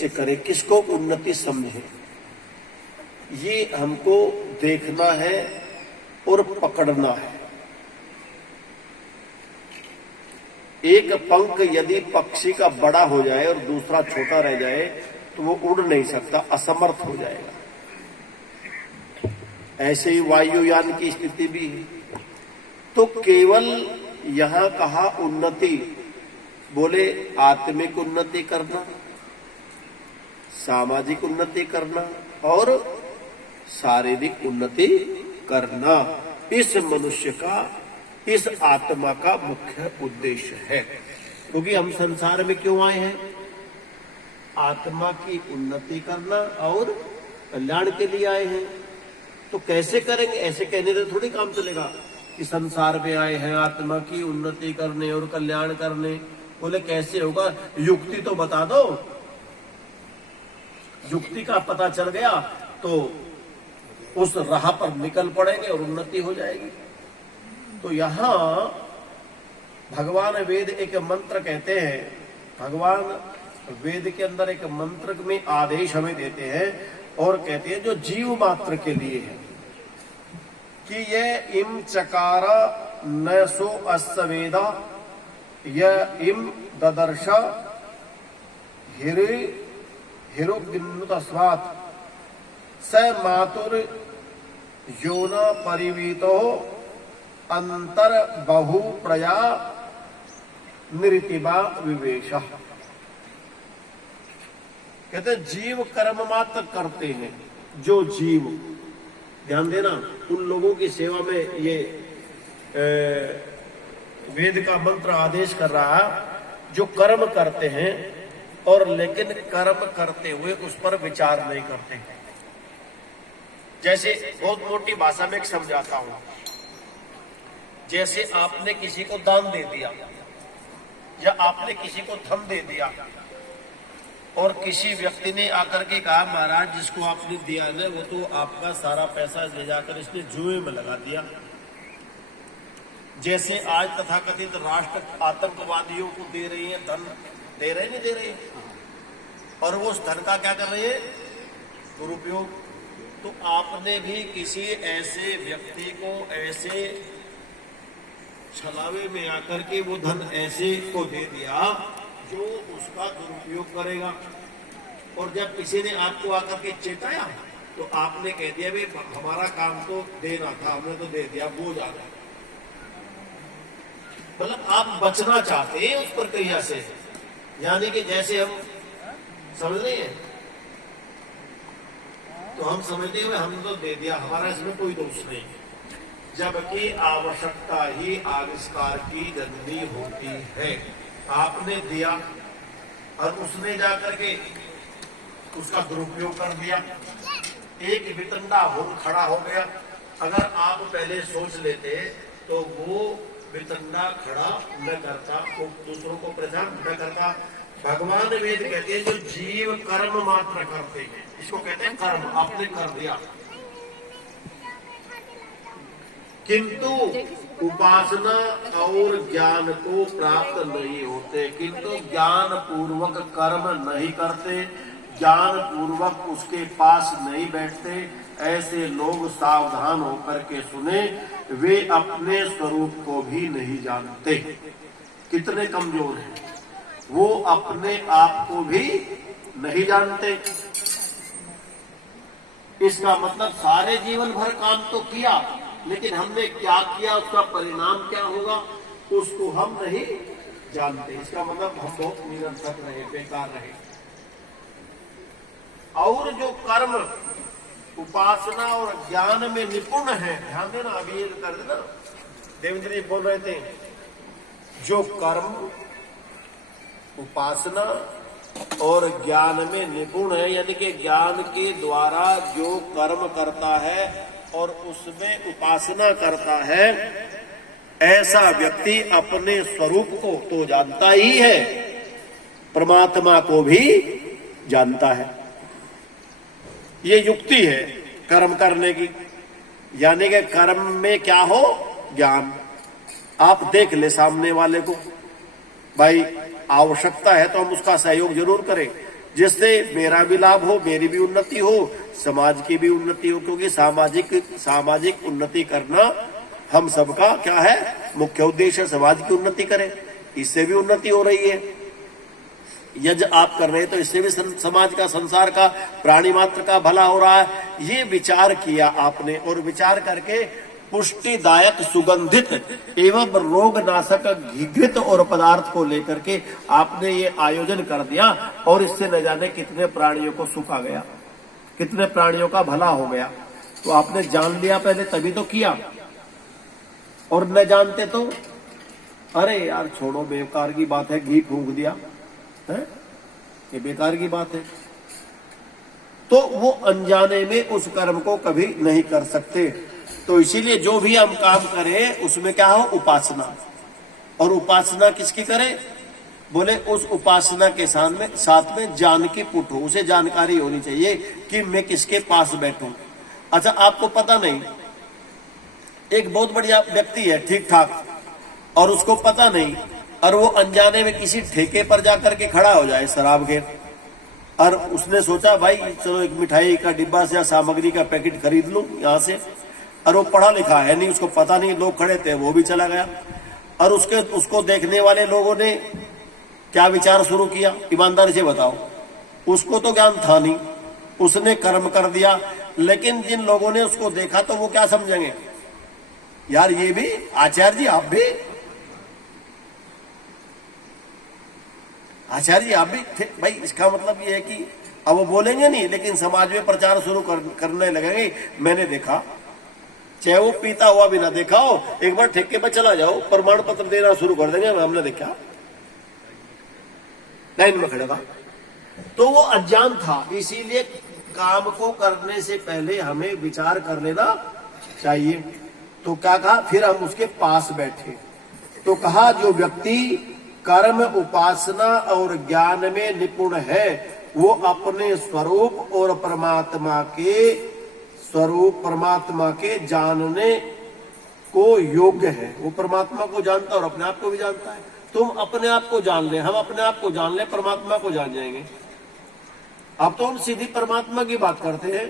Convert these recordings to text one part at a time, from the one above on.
कैसे करें, किसको उन्नति समझे, ये हमको देखना है और पकड़ना है। एक पंख यदि पक्षी का बड़ा हो जाए और दूसरा छोटा रह जाए तो वो उड़ नहीं सकता, असमर्थ हो जाएगा। ऐसे ही वायुयान की स्थिति भी है। तो केवल यहां कहा उन्नति, बोले आत्मिक उन्नति करना, सामाजिक उन्नति करना और शारीरिक उन्नति करना, इस मनुष्य का, इस आत्मा का मुख्य उद्देश्य है। क्योंकि हम संसार में क्यों आए हैं? आत्मा की उन्नति करना और कल्याण के लिए आए हैं। तो कैसे करेंगे? ऐसे कहने से थोड़ी काम चलेगा कि संसार में आए हैं आत्मा की उन्नति करने और कल्याण करने। बोले कैसे होगा? युक्ति तो बता दो। युक्ति का पता चल गया तो उस राह पर निकल पड़ेंगे और उन्नति हो जाएगी। तो यहां भगवान वेद एक मंत्र कहते हैं, भगवान वेद के अंदर एक मंत्र में आदेश हमें देते हैं और कहते हैं जो जीव मात्र के लिए है कि ये इम चकार न सो अस्वेदा य इम ददर्श हिरुगिन्नुतस्वात् स मातुर योना परिवीतो अंतर बहु प्रया निरितिबा विवेश। कहते जीव कर्म मात्र करते हैं। जो जीव, ध्यान देना, उन लोगों की सेवा में ये वेद का मंत्र आदेश कर रहा है जो कर्म करते हैं और लेकिन कर्म करते हुए उस पर विचार नहीं करते। जैसे बहुत मोटी भाषा में समझाता हूं, जैसे आपने किसी को दान दे दिया या आपने किसी को धन दे दिया और किसी व्यक्ति ने आकर के कहा महाराज जिसको आपने दिया ना वो तो आपका सारा पैसा ले जाकर इसने जुए में लगा दिया। जैसे आज तथाकथित राष्ट्र आतंकवादियों को दे रही है धन, दे रहे नहीं दे रहे, और वो उस धन का क्या कर रहे हैं? दुरुपयोग। तो आपने भी किसी ऐसे व्यक्ति को ऐसे छलावे में आकर के वो धन ऐसे को दे दिया जो उसका दुरुपयोग करेगा। और जब किसी ने आपको आकर के चेताया तो आपने कह दिया भाई हमारा काम तो देना था, हमने तो दे दिया, बोझ आ गया। मतलब आप बचना चाहते हैं उस प्रक्रिया से, यानी कि जैसे हम समझ रहे हैं तो हम समझते हैं हमने तो दे दिया, हमारा इसमें कोई दोष नहीं, जबकि आवश्यकता ही आविष्कार की जननी होती है। आपने दिया और उसने जाकर के उसका दुरुपयोग कर दिया, एक वितंडा हो खड़ा हो गया। अगर आप पहले सोच लेते तो वो वितंडा खड़ा न करता, तो दूसरों को परेशान न करता। भगवान वेद कहते हैं जो जीव कर्म मात्र करते हैं, इसको कहते हैं कर्म, आपने कर दिया, किंतु उपासना और ज्ञान को प्राप्त नहीं होते, किंतु ज्ञान पूर्वक कर्म नहीं करते, ज्ञान पूर्वक उसके पास नहीं बैठते। ऐसे लोग सावधान होकर के सुने, वे अपने स्वरूप को भी नहीं जानते। कितने कमजोर हैं वो, अपने आप को भी नहीं जानते। इसका मतलब सारे जीवन भर काम तो किया, लेकिन हमने क्या किया, उसका परिणाम क्या होगा, उसको हम नहीं जानते। इसका मतलब हम बहुत निरर्थक रहे, बेकार रहे। और जो कर्म, उपासना और ज्ञान में निपुण है, ध्यान देना, अभी ये कर देना, देवेंद्र जी बोल रहे थे, जो कर्म, उपासना और ज्ञान में निपुण है, यानी कि ज्ञान के द्वारा जो कर्म करता है और उसमें उपासना करता है, ऐसा व्यक्ति अपने स्वरूप को तो जानता ही है, परमात्मा को भी जानता है। ये युक्ति है कर्म करने की, यानी कि कर्म में क्या हो? ज्ञान। आप देख ले सामने वाले को, भाई आवश्यकता है तो हम उसका सहयोग जरूर करें, जिससे मेरा भी लाभ हो, मेरी भी उन्नति हो, समाज की भी उन्नति हो, क्योंकि सामाजिक उन्नति करना हम सबका क्या है, मुख्य उद्देश्य। समाज की उन्नति करें, इससे भी उन्नति हो रही है। यज्ञ आप कर रहे हैं तो इससे भी समाज का, संसार का, प्राणी मात्र का भला हो रहा है। ये विचार किया आपने, और विचार करके पुष्टिदायक, सुगंधित एवं रोग नाशक घृत और पदार्थ को लेकर के आपने ये आयोजन कर दिया, और इससे न जाने कितने प्राणियों को सुख आ गया, कितने प्राणियों का भला हो गया। तो आपने जान लिया पहले, तभी तो किया। और न जानते तो अरे यार छोड़ो, बेकार की बात है, घी फूंक दिया है, ये बेकार की बात है। तो वो अनजाने में उस कर्म को कभी नहीं कर सकते। तो इसीलिए जो भी हम काम करें उसमें क्या हो, उपासना। और उपासना किसकी करें, बोले उस उपासना के साथ में जान की पुट हो, उसे जानकारी होनी चाहिए कि मैं किसके पास बैठूं। अच्छा, आपको पता नहीं, एक बहुत बढ़िया व्यक्ति है ठीक ठाक, और उसको पता नहीं, और वो अनजाने में किसी ठेके पर जाकर के खड़ा हो जाए शराब के, और उसने सोचा भाई चलो एक मिठाई का डिब्बा से या सामग्री का पैकेट खरीद लूं यहां से, और वो पढ़ा लिखा है नहीं, उसको पता नहीं, लोग खड़े थे, वो भी चला गया। और उसको देखने वाले लोगों ने क्या विचार शुरू किया, ईमानदारी से बताओ, उसको तो ज्ञान था नहीं, उसने कर्म कर दिया। लेकिन जिन लोगों ने उसको देखा तो वो क्या समझेंगे, यार ये भी आचार्य जी, आप भी आचार्य जी, आप भी थे भाई। इसका मतलब ये है कि अब वो बोलेंगे नहीं, लेकिन समाज में प्रचार शुरू करने लगेंगे। मैंने देखा, चाहे वो पीता हुआ भी ना देखा हो, एक बार ठेके पर चला जाओ, प्रमाण पत्र देना शुरू कर देंगे, हमने देखा, लाइन में खड़ा था। तो वो अज्ञान था, इसीलिए काम को करने से पहले हमें विचार कर लेना चाहिए। तो क्या कहा, फिर हम उसके पास बैठे। तो कहा जो व्यक्ति कर्म, उपासना और ज्ञान में निपुण है, वो अपने स्वरूप और परमात्मा के जानने को योग्य है। वो परमात्मा को जानता और अपने आप को भी जानता है। तुम अपने आप को जान ले, हम अपने आप को जान ले, परमात्मा को जान जाएंगे। अब तो हम सीधी परमात्मा की बात करते हैं।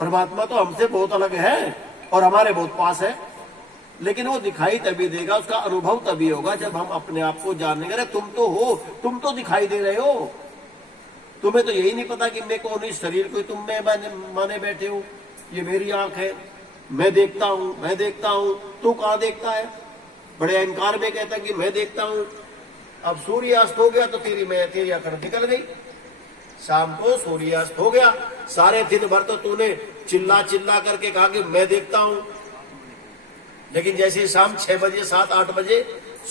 परमात्मा तो हमसे बहुत अलग है और हमारे बहुत पास है, लेकिन वो दिखाई तभी देगा, उसका अनुभव तभी होगा जब हम अपने आप को जानेंगे। अरे तुम तो हो, तुम तो दिखाई दे रहे हो, तुम्हें तो यही नहीं पता कि मैं कौन, इस शरीर को तुम में माने बैठे हो। ये मेरी आंख है, मैं देखता हूं, तू कहां देखता है, बड़े अहंकार में कहता कि मैं देखता हूं। अब सूर्यास्त हो गया तो तेरी अकड़ निकल गई। शाम को सूर्यास्त हो गया, सारे दिन भर तो तूने चिल्ला करके कहा कि मैं देखता हूं, लेकिन जैसे शाम 6 बजे 7-8 बजे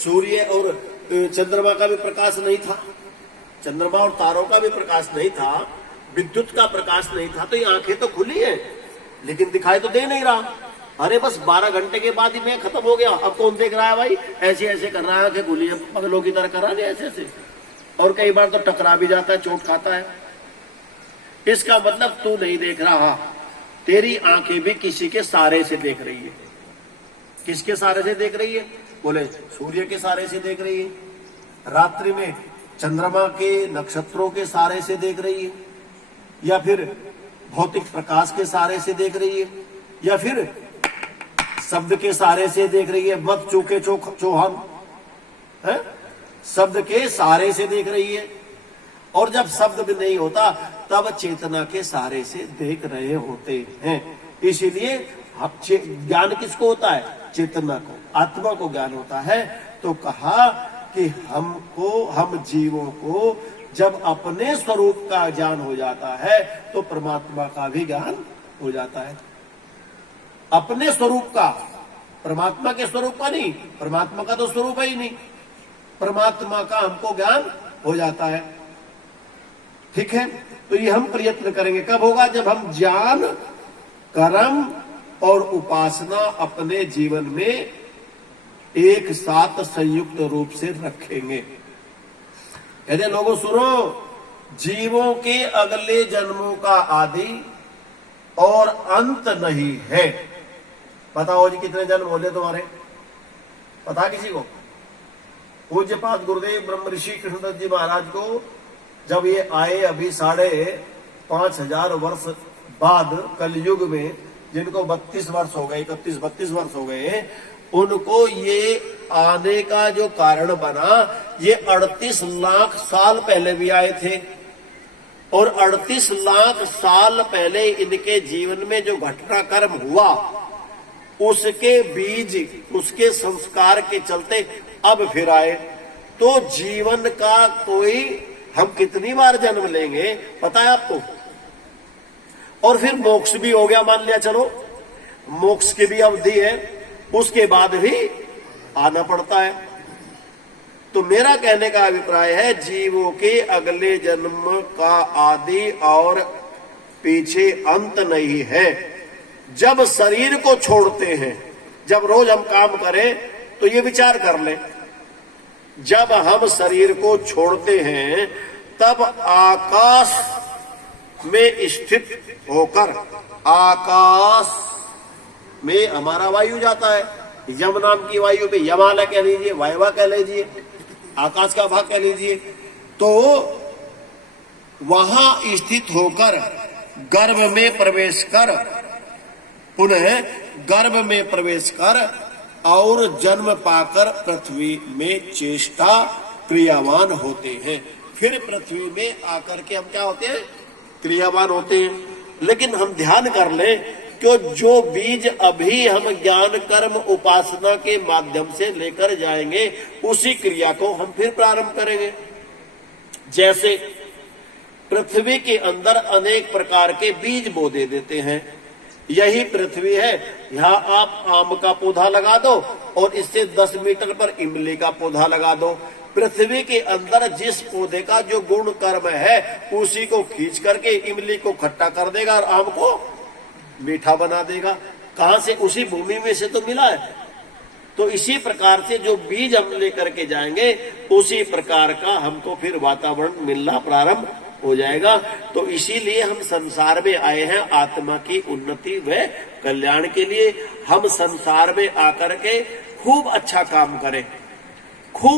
सूर्य और चंद्रमा का भी प्रकाश नहीं था, चंद्रमा और तारों का भी प्रकाश नहीं था, विद्युत का प्रकाश नहीं था, तो ये आंखें तो खुली है लेकिन दिखाई तो दे नहीं रहा। अरे बस 12 घंटे के बाद ही मैं खत्म हो गया, अब कौन देख रहा है भाई, ऐसे कर रहा है, आंखें खुली है, पगलों की तरह कर रहा है ऐसे, और कई बार तो टकरा भी जाता है, चोट खाता है। इसका मतलब तू नहीं देख रहा, तेरी आंखें भी किसी के सहारे से देख रही है। किसके सहारे से देख रही है, बोले सूर्य के सहारे से देख रही है, रात्रि में चंद्रमा के नक्षत्रों के सहारे से देख रही है, या फिर भौतिक प्रकाश के सहारे से देख रही है, या फिर शब्द के सहारे से देख रही है। मत चूके चौहान है, शब्द के सहारे से देख रही है। और जब शब्द भी नहीं होता तब चेतना के सहारे से देख रहे होते हैं। इसीलिए ज्ञान किसको होता है, चेतना को, आत्मा को ज्ञान होता है। तो कहा कि हम जीवों को जब अपने स्वरूप का ज्ञान हो जाता है तो परमात्मा का भी ज्ञान हो जाता है। अपने स्वरूप का, परमात्मा के स्वरूप का नहीं, परमात्मा का तो स्वरूप ही नहीं, परमात्मा का हमको ज्ञान हो जाता है। ठीक है, तो ये हम प्रयत्न करेंगे। कब होगा, जब हम ज्ञान, कर्म और उपासना अपने जीवन में एक साथ संयुक्त रूप से रखेंगे। कहते लोगों सुनो, जीवों के अगले जन्मों का आदि और अंत नहीं है। बताओ जी कितने जन्म होले तुम्हारे, पता किसी को? पूज्यपाद गुरुदेव ब्रह्म ऋषि कृष्णदत्त जी महाराज को जब ये आए अभी 5,500 वर्ष बाद कलयुग में, जिनको 32 वर्ष हो गए, 31-32 वर्ष हो गए, उनको ये आने का जो कारण बना, ये 38 लाख साल पहले भी आए थे। और 38 लाख साल पहले इनके जीवन में जो घटनाक्रम हुआ, उसके बीज, उसके संस्कार के चलते अब फिर आए। तो जीवन का कोई, हम कितनी बार जन्म लेंगे पता है आपको? और फिर मोक्ष भी हो गया, मान लिया चलो मोक्ष की भी अवधि है, उसके बाद भी आना पड़ता है। तो मेरा कहने का अभिप्राय है, जीवों के अगले जन्म का आदि और पीछे अंत नहीं है। जब शरीर को छोड़ते हैं, जब रोज हम काम करें तो ये विचार कर लें, जब हम शरीर को छोड़ते हैं तब आकाश में स्थित होकर, आकाश में हमारा वायु जाता है, यम नाम की वायु में, यमालय कह लीजिए, वायवा कह लीजिए, आकाश का भाग कह लीजिए, तो वहां स्थित होकर गर्भ में प्रवेश कर, पुनः गर्भ में प्रवेश कर और जन्म पाकर पृथ्वी में चेष्टा क्रियावान होते हैं। फिर पृथ्वी में आकर के हम क्या होते हैं? क्रियावान होते हैं। लेकिन हम ध्यान कर लें कि जो बीज अभी हम ज्ञान कर्म उपासना के माध्यम से लेकर जाएंगे, उसी क्रिया को हम फिर प्रारंभ करेंगे। जैसे पृथ्वी के अंदर अनेक प्रकार के बीज बो दे देते हैं। यही पृथ्वी है, यहाँ आप आम का पौधा लगा दो और इससे 10 मीटर पर इमली का पौधा लगा दो। पृथ्वी के अंदर जिस पौधे का जो गुण कर्म है, उसी को खींच करके इमली को खट्टा कर देगा और आम को मीठा बना देगा। कहां से? उसी भूमि में से तो मिला है। तो इसी प्रकार से जो बीज हम लेकर के जाएंगे, उसी प्रकार का हमको फिर वातावरण मिलना प्रारंभ हो जाएगा। तो इसीलिए हम संसार में आए हैं, आत्मा की उन्नति व कल्याण के लिए। हम संसार में आकर के खूब अच्छा काम करें, खूब